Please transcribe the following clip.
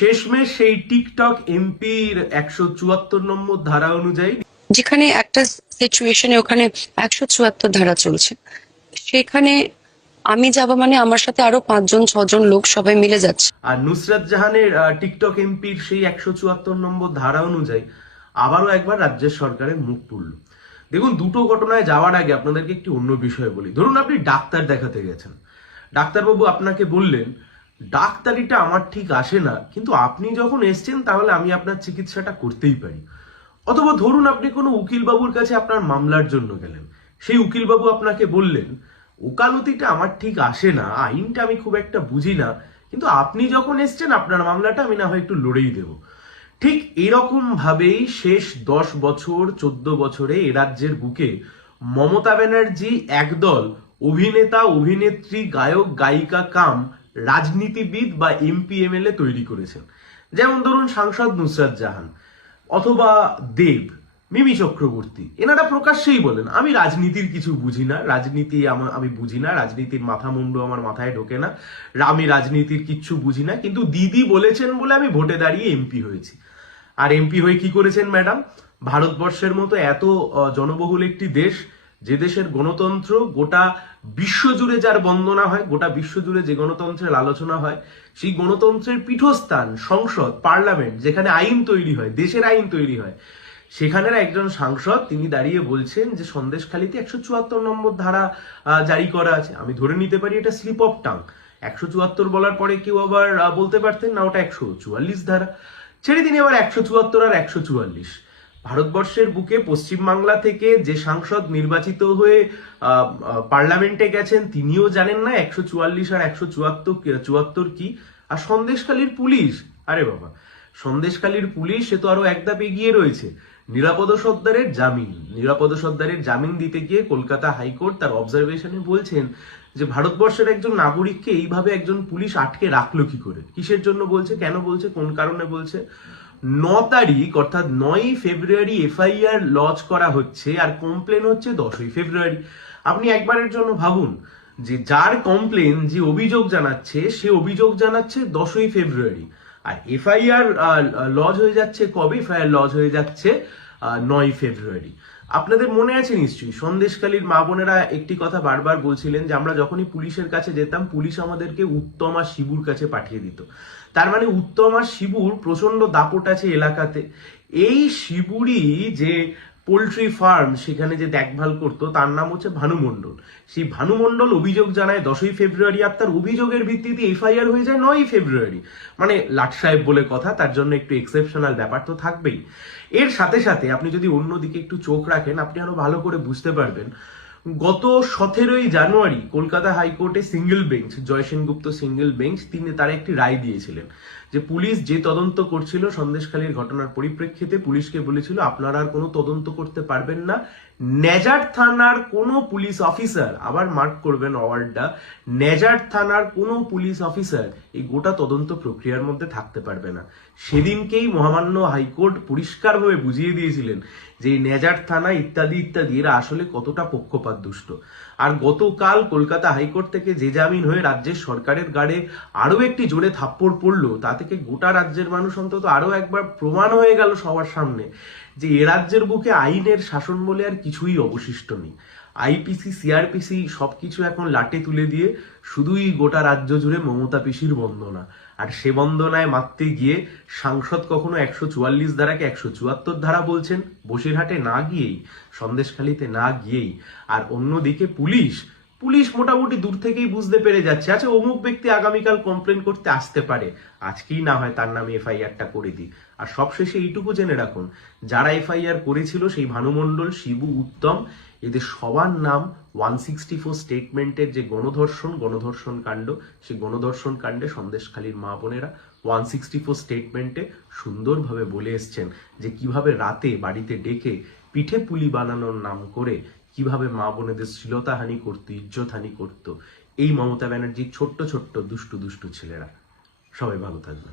শেষমেশ সেই টিকটক এমপির 174 নম্বর ধারা অনুযায়ী, যেখানে একটা সিচুয়েশনে ওখানে 174 ধারা চলছে, সেখানে আমি যাব মানে আমার সাথে আরো 5-6 জন লোক সবাই মিলে যাচ্ছে। আর নুসরাত জাহানের টিকটক এমপির সেই 174 নম্বর ধারা অনুযায়ী আবারও একবার রাজ্যের সরকারের মুখ পুড়ল। দেখুন, দুটো ঘটনায় যাওয়ার আগে আপনাদেরকে একটি অন্য বিষয় বলি। ধরুন আপনি ডাক্তার দেখাতে গেছেন, ডাক্তারবাবু আপনাকে বললেন ডাক্তারিটা আমার ঠিক আসে না, কিন্তু আপনি যখন এসছেন তাহলে আমি আপনার চিকিৎসাটা করতেই পারি। অথবা ধরুন আপনি কোনো উকিল বাবুর কাছে আপনার মামলার জন্য গেলেন, সেই উকিল বাবু আপনাকে বললেন ওকালতিটা আমার ঠিক আসে না, আইনটা আমি খুব একটা বুঝি না, কিন্তু আপনি যখন এসছেন আপনার মামলাটা আমি না হয় একটু লড়েই দেব। ঠিক এরকম ভাবেই শেষ 10 বছর 14 বছরে এ রাজ্যের বুকে মমতা ব্যানার্জি একদল অভিনেতা অভিনেত্রী গায়ক গায়িকা কাম রাজনীতিবিদ বা এমপি এমএলএ তৈরি করেছেন। যেমন ধরুন সাংসদ নুসরাত জাহান, অথবা দেব, মিমি চক্রবর্তী। এনারা প্রকাশ্যেই বলেন আমি রাজনীতির কিছু বুঝি না, রাজনীতি আমি বুঝি না, রাজনীতির মাথা মুন্ডু আমার মাথায় ঢোকে না, আমি রাজনীতির কিচ্ছু বুঝি না, কিন্তু দিদি বলেছেন বলে আমি ভোটে দাঁড়িয়ে এমপি হয়েছি। আর এমপি হয়ে কি করেছেন ম্যাডাম? ভারতবর্ষের মতো এত জনবহুল একটি দেশ, যে দেশের গণতন্ত্র গোটা বিশ্বজুড়ে যার বন্দনা হয়, গোটা বিশ্বজুড়ে যে গণতন্ত্রের আলোচনা হয়, সেই গণতন্ত্রের পীঠস্থান সংসদ, পার্লামেন্ট, যেখানে আইন তৈরি হয়, দেশের আইন তৈরি হয়, সেখানের একজন সাংসদ তিনি দাঁড়িয়ে বলছেন যে সন্দেশখালীতে 174 নম্বর ধারা জারি করা আছে। আমি ধরে নিতে পারি এটা স্লিপ অফ টাং। 174 বলার পরে কেউ আবার বলতে পারতেন না ওটা 144 ধারা। ছেড়ে দিন এবার 174 আর 144। ভারতবর্ষের বুকে পশ্চিমবাংলা থেকে যে সাংসদ নির্বাচিত হয়ে পার্লামেন্টে গেছেন তিনিও জানেন না 144 আর 174 কি। আর সন্দেশখালীর পুলিশ, আরে বাবা, সন্দেশখালীর পুলিশ সে তো আরো এক ধাপ এগিয়ে রয়েছে। নিরাপদ সর্দারের জামিন দিতে গিয়ে কলকাতা হাইকোর্ট তার অবজারভেশনে বলছেন যে ভারতবর্ষের একজন নাগরিককে এইভাবে একজন পুলিশ আটকে রাখলো কি করে, কিসের জন্য বলছে, কেন বলছে, কোন কারণে বলছে। 9 তারিখ অর্থাৎ 9ই ফেব্রুয়ারি এফআইআর লঞ্চ করা হচ্ছে আর কমপ্লেন হচ্ছে 10ই ফেব্রুয়ারি। আপনি একবারের জন্য ভাবুন যে যার কমপ্লেন, যে অভিযোগ জানাচ্ছে, সে অভিযোগ জানাচ্ছে 10ই ফেব্রুয়ারি, আর এফআইআর লজ হয়ে যাচ্ছে কবে? এফআইআর লজ হয়ে যাচ্ছে 9ই ফেব্রুয়ারি। আপনাদের মনে আছে নিশ্চয়ই সন্দেশখালীর মা বোনেরা একটি কথা বারবার বলছিলেন যে আমরা যখনই পুলিশের কাছে যেতাম পুলিশ আমাদেরকে উত্তম আর শিবুর কাছে পাঠিয়ে দিত। তার মানে উত্তম আর শিবুর প্রচন্ড দাপট আছে এলাকাতে। এই শিবুরই যে পোল্ট্রি ফার্ম সেখানে যে দেখভাল করতো তার নাম হচ্ছে ভানু মণ্ডল। সেই ভানু মণ্ডল অভিযোগ জানায় 10ই ফেব্রুয়ারি, আর তার অভিযোগের ভিত্তিতে এফআইআর হয়ে যায় 9ই ফেব্রুয়ারি। মানে লাট সাহেব বলে কথা, তার জন্য একটু এক্সেপশনাল ব্যাপার তো থাকবেই। এর সাথে সাথে আপনি যদি অন্যদিকে একটু চোখ রাখেন আপনি আরো ভালো করে বুঝতে পারবেন। গত 17ই জানুয়ারি কলকাতা হাইকোর্টে সিঙ্গেল বেঞ্চ, জয় সেনগুপ্ত সিঙ্গেল বেঞ্চ, তিনি তার একটি রায় দিয়েছিলেন যে পুলিশ যে তদন্ত করছিল সন্দেশখালীর ঘটনার পরিপ্রেক্ষিতে পুলিশকে বলেছিল আপনারা আর কোনো তদন্ত করতে পারবেন না। নেজার থানার কোনো পুলিশ অফিসার, আবার মার্ক করবেন ওয়ার্ডটা, নেজার থানার কোনো পুলিশ অফিসার এই গোটা তদন্ত প্রক্রিয়ার মধ্যে থাকতে পারবে না। সেদিনকেই মহামান্য হাইকোর্ট পরিষ্কারভাবে বুঝিয়ে দিয়েছিলেন যে নেজার থানা ইত্যাদি ইত্যাদি এরা আসলে কতটা পক্ষপাত দুষ্ট। আর গতকাল কলকাতা হাইকোর্ট থেকে যে জামিন হয়ে রাজ্যের সরকারের গাড়ে আরো একটি জোরে থাপ্পড় পড়লো, তা থেকে গোটা রাজ্যের মানুষ অন্তত আরো একবার প্রমাণ হয়ে গেল সবার সামনে যে এ রাজ্যের বুকে আইনের শাসন বলে আর কিছুই অবশিষ্ট নেই। আইপিসি সিআরপিসি সবকিছু এখন লাটে তুলে দিয়ে শুধুই গোটা রাজ্য জুড়ে মমতা পিসির বন্দনা। আর সে বন্দনায় মারতে গিয়ে সাংসদ কখনো 144 ধারাকে 174 ধারা বলছেন বসিরহাটে না গিয়েই, সন্দেশখালীতে না গিয়েই। আর অন্যদিকে পুলিশ মোটামুটি দূর থেকেই বুঝতে পেরে যাচ্ছে আচ্ছা অমুক ব্যক্তি আগামীকাল কমপ্লেন করতে আসতে পারে, আজকেই না হয় তার নামে এফআইআরটা করে দিই। আর সবশেষে এইটুকু জেনে রাখুন, যারা এফআইআর করেছিল সেই ভানুমণ্ডল, শিবু, উত্তম, এদের সবার নাম 164 স্টেটমেন্টের যে গণধর্ষণ কাণ্ড, সেই গণধর্ষণ কাণ্ডে সন্দেশখালীর মা বোনেরা 164 স্টেটমেন্টে সুন্দরভাবে বলে এসছেন যে কিভাবে রাতে বাড়িতে ডেকে পিঠে পুলি বানানোর নাম করে কিভাবে মা বোনেদের শ্লীলতাহানি করতো, ইজ্জতহানি করতো এই মমতা ব্যানার্জির ছোট্ট ছোট্ট দুষ্টু দুষ্টু ছেলেরা। সবাই ভালো থাকবে।